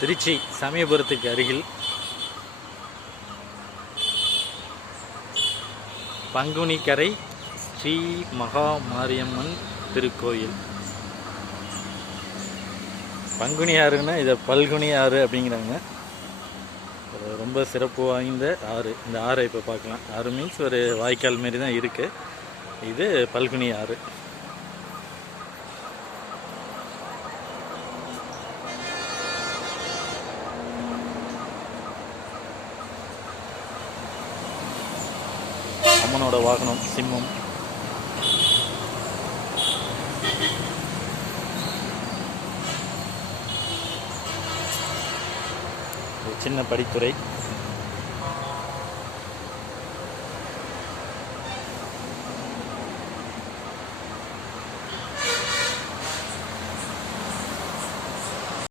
திருச்சி சமயபுரத்துக்கு அருகில் பங்குனிக்கரை ஸ்ரீ மகா மாரியம்மன் திருக்கோயில். பங்குனி ஆறுன்னா இதை பல்குனி ஆறு அப்படிங்கிறாங்க. ரொம்ப சிறப்பு வாய்ந்த ஆறு. இந்த ஆறை இப்போ பார்க்கலாம். ஆறு மீன்ஸ் ஒரு வாய்க்கால் மாரி தான் இருக்குது. இது பல்குனி ஆறு. அம்மனோட வாகனம் சிம்மம். ஒரு சின்ன படித்துறை.